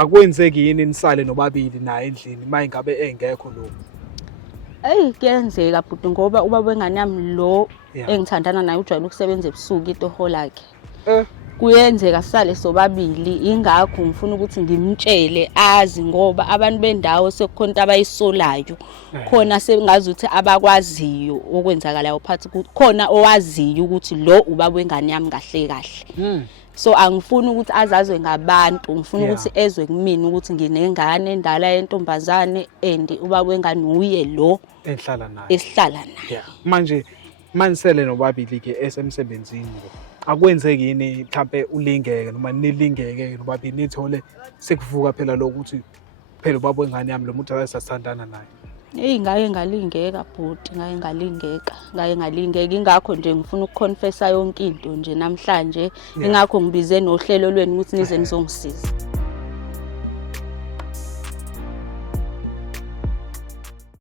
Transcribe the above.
akwenzeki yini nisale nobabili naye endlini mayingabe engekho lo? Kuyenzeka bhuti ngoba ubaba wengane yami lo engithandana naye ujwayele ukusebenza ebusuku itoho lakhe. Kuyenzeka sisale sobabili, ingakho ngifuna ukuthi ngimtshele azi ngoba abantu bendawo sekukhona abayisolayo. Khona sengazi ukuthi abakwaziyo okwenzakalayo phansi khona owaziyo ukuthi lo ubaba wengane yami kahle kahle. So angifuni ukuthi azazwe ngabantu, ngifuna ukuthi ezwe kumina ukuthi nginengane endala yentombazane and ubaba wengane uye lo Ehlala naye. Esihlala naye. Manje manisele nobabili ke esemsebenzini lo. Akwenzeki yini mhlambe ulingeke noma nilingeke nobabili nithole sekuvuka phela lokuthi phela ubaba wengane yami lo muntu akasathandana naye? Ngake ngalingeka bhuti, ngake ngalingeka ingakho nje ngifuna ukuconfessa yonke into nje namhlanje, ingakho ngibize nohlelo lweni ukuthi nize nizongisiza.